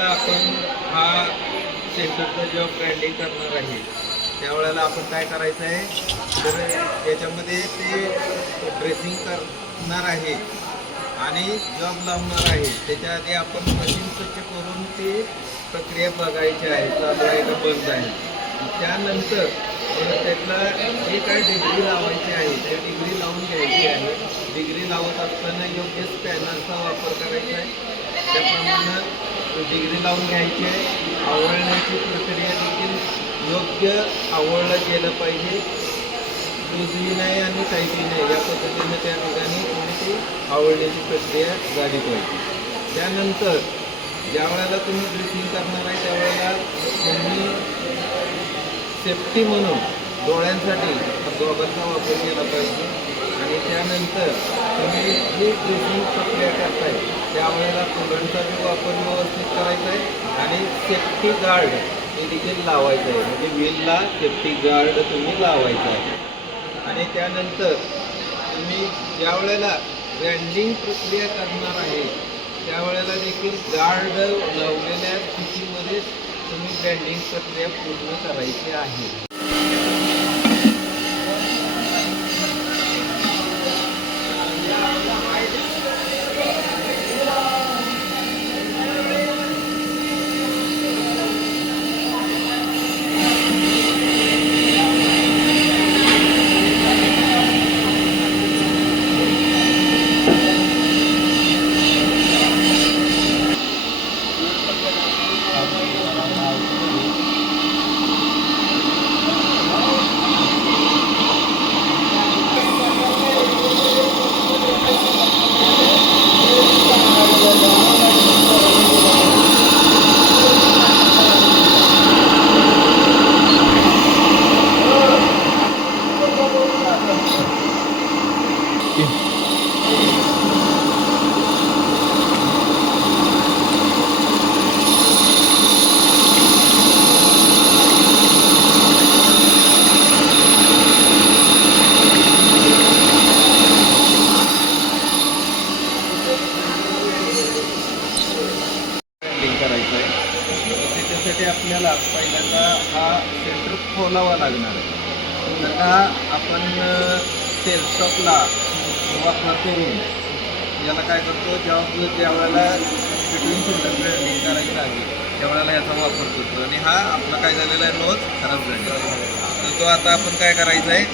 आपण हा सेंटरचा जॉब ब्रँडिंग करणार आहे त्यावेळेला आपण काय करायचं आहे, तर याच्यामध्ये ते ड्रेसिंग करणार आहे आणि जॉब लावणार आहे. त्याच्या आधी आपण मशीन स्वच्छ करून ती प्रक्रिया बघायची आहे, चालू आहे का बंद आहे. त्यानंतर त्यातला जे काय डिग्री लावायची आहे त्या डिग्री लावून घ्यायची आहे. डिग्री लावत असताना योग्य स्पॅनरचा वापर करायचा आहे. त्याप्रमाणे डिग्री लावून घ्यायची आहे. आवळण्याची प्रक्रिया देखील योग्य आवळलं गेलं पाहिजे. दुधी नाही आणि सायटी नाही या पद्धतीने त्या ठिकाणी तुम्ही ती आवळण्याची प्रक्रिया झाली पाहिजे. त्यानंतर ज्या वेळेला तुम्ही ड्रेसिंग करणार आहे त्यावेळेला तुम्ही सेफ्टी म्हणून डोळ्यांसाठी गॉगलचा वापर केला पाहिजे. आणि त्यानंतर तुम्ही जी ड्रेसिंग प्रक्रिया करताय त्यावेळेला फुलांचा बी वापर व्यवस्थित करायचा आहे आणि सेफ्टी गार्ड हे देखील लावायचं आहे. म्हणजे व्हीलला सेफ्टी गार्ड तुम्ही लावायचा आहे. आणि त्यानंतर तुम्ही ज्या वेळेला ब्रँडिंग प्रक्रिया करणार आहे त्यावेळेला देखील गार्ड लावलेल्या स्थितीमध्ये तुम्ही ब्रँडिंग प्रक्रिया पूर्ण करायची आहे. करायचं आहे. त्याच्यासाठी आपल्याला पहिल्यांदा हा सेंटर खोलावा लागणार आहे. तर हा आपण सेलस्टॉपला वापर करून याला काय करतो, ज्या वेळेला फिटिंग सेंटर ब्रँडिंग करायचं आहे त्यावेळेला याचा वापर करतो. आणि हा आपला काय झालेला आहे, नोज खराब झालेला आहे. तर तो आता आपण काय करायचं आहे,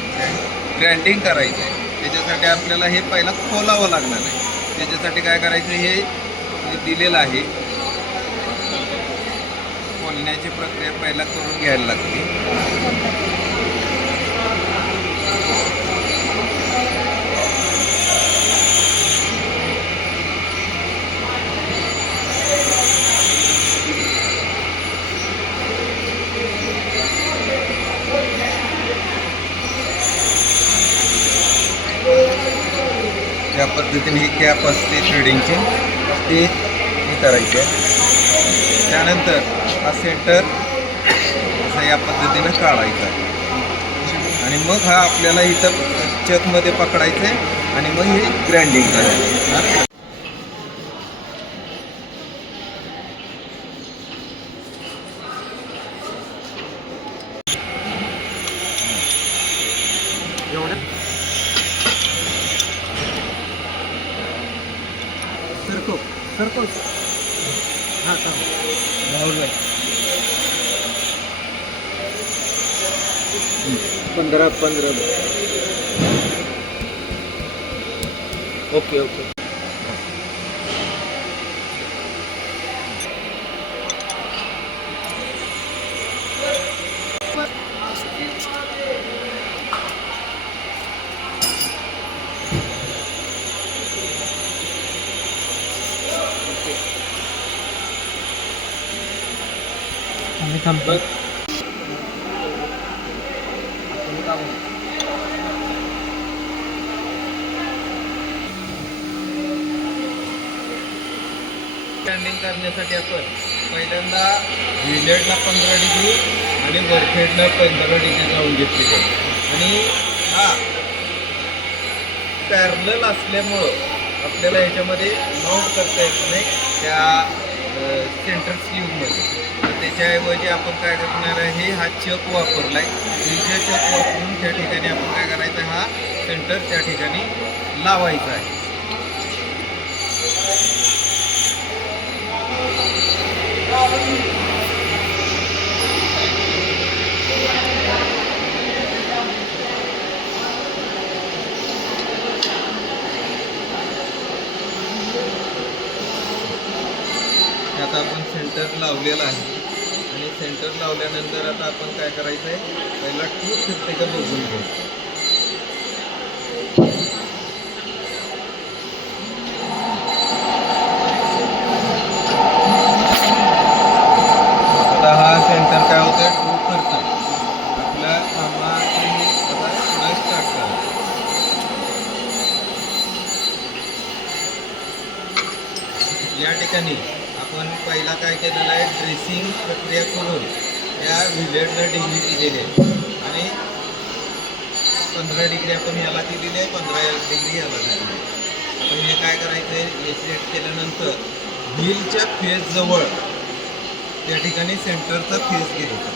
ग्राइंडिंग करायचं आहे. त्याच्यासाठी आपल्याला हे पहिला खोलावं लागणार आहे. त्याच्यासाठी काय करायचं, हे दिलेलं आहे, खोलण्याची प्रक्रिया पहिला करून घ्यायला लागते. या पद्धतीने ही कॅप असते थ्रेडिंगची, ते करायचे आहे. त्यानंतर हा सेंटर असा या पद्धतीने काढायचा आहे आणि मग हा आपल्याला इथं चकमध्ये पकडायचं आहे आणि मग हे ग्राइंडिंग करायचं. सरको हां राहुल 15 ओके ओके. आम्ही थांबतो. स्टँडिंग करण्यासाठी आपण पहिल्यांदा विलेटला 15 डिग्री आणि वरखेडला 15 डिग्री जाऊन घेतलेली आहे. आणि हा पॅरलल असल्यामुळं आपल्याला ह्याच्यामध्ये माउंट करता येत नाही. त्या सेंटर स्लीवमध्ये. तर त्याच्याऐवजी आपण काय करणार आहे, हा चक वापरला आहे. चक वापरून त्या ठिकाणी आपण काय करायचं आहे, हा सेंटर त्या ठिकाणी लावायचा आहे. आता आपण सेंटर लावलेला आहे आणि सेंटर लावल्यानंतर आता आपण काय करायचं आहे, पहिला टू फिरते का बघून घेऊ. आता हा सेंटर काय होतं, टू करतात आपल्या कामाची आता पुढे स्टार्ट करा. या ठिकाणी आपण पहिला काय केलेलं आहे, ड्रेसिंग प्रक्रिया करून या व्हिलेटला डिग्री दिलेली आहे आणि 15 डिग्री आपण याला दिलेली आहे, 15 डिग्री याला दिलेली आहे. आपण हे काय करायचं आहे, हे सेट केल्यानंतर व्हीलच्या फेस जवळ त्या ठिकाणी सेंटरचा फेस घ्यायचा.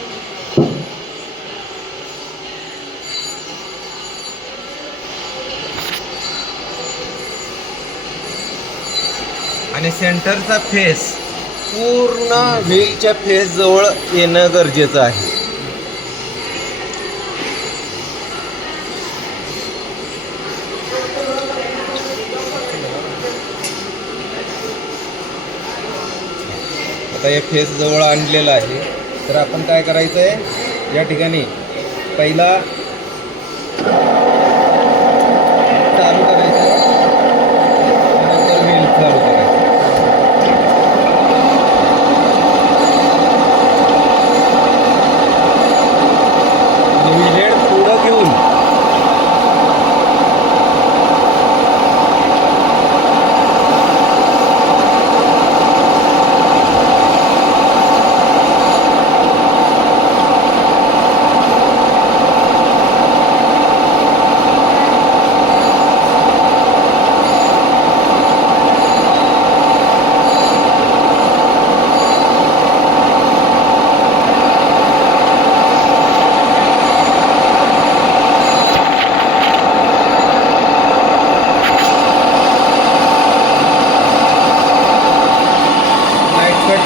आणि सेंटरचा फेस पूर्ण व्हीलच्या फेस जवळ येणं गरजेचं आहे. आता हे फेस जवळ आणलेलं आहे. तर आपण काय करायचं आहे, या ठिकाणी पहिला चालू करायचं, नंतर व्हील चालू करायचं. व्हील पुढं घेऊन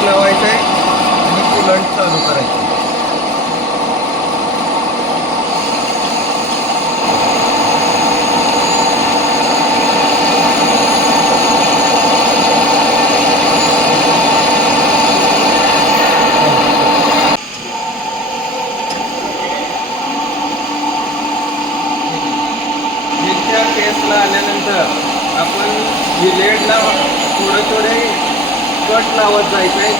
लावायचं आहे आणि कुलंट चालू करायचं. व्हीलच्या फेसला आल्यानंतर आपण व्हीलेटला थोडे कट लावत जायचं आहे.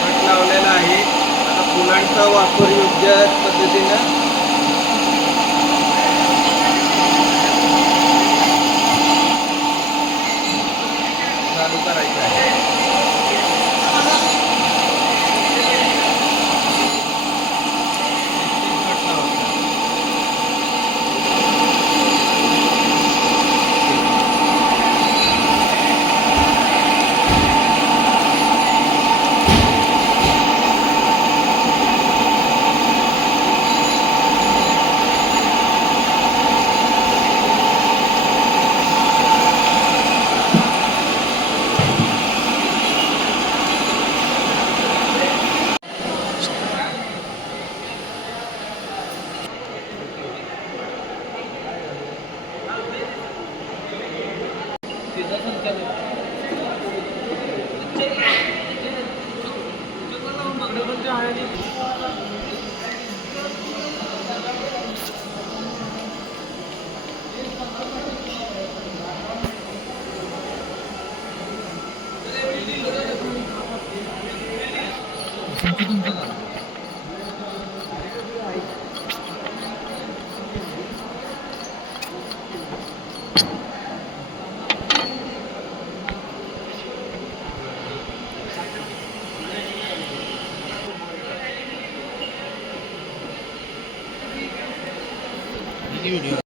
कट लावलेला आहे. आता कुलांटचा वापर योग्य पद्धतीनं चालू करायचं आहे. किती व्हिडिओ